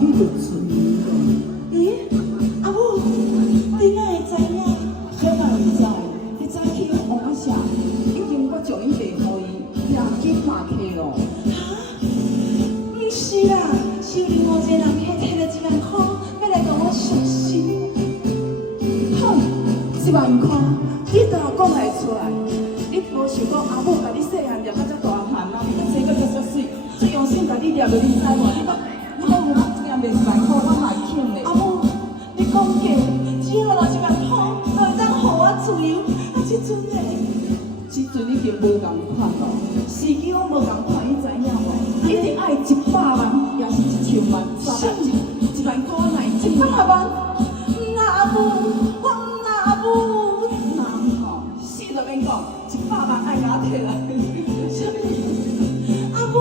你就存了。咦，阿母，你哪会知影？这嘛唔知，你早起换啥？已经我将伊卖互伊，两斤马克咯。哈？唔是啦，是有另外一个人客摕了1万块，要来甲我赎身。哼，1万块，你怎讲会出来？你无想讲阿母甲你细汉掠到遮大汉啊，你生到遮水，最用心甲你掠落，你知无？你讲有卖1万块，我嘛欠嘞。阿母，你讲假，只好拿1万块，就会当互我自由。啊，这阵嘞，这阵已经无共款咯，时机拢无共款，你知影无？一定爱100万，也是1千万，1万块来100万。那阿母，我那阿母，那吼，死都免讲，100万爱甲我摕来。什么？阿母。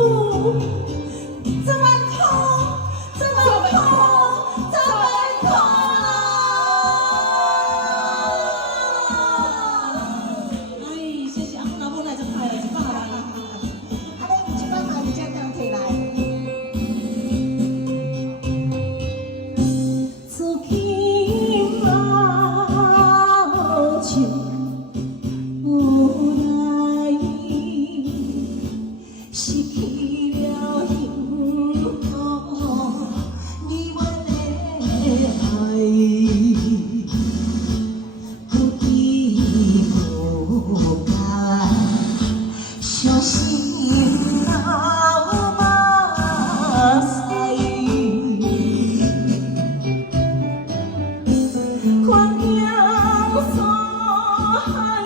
看影山海。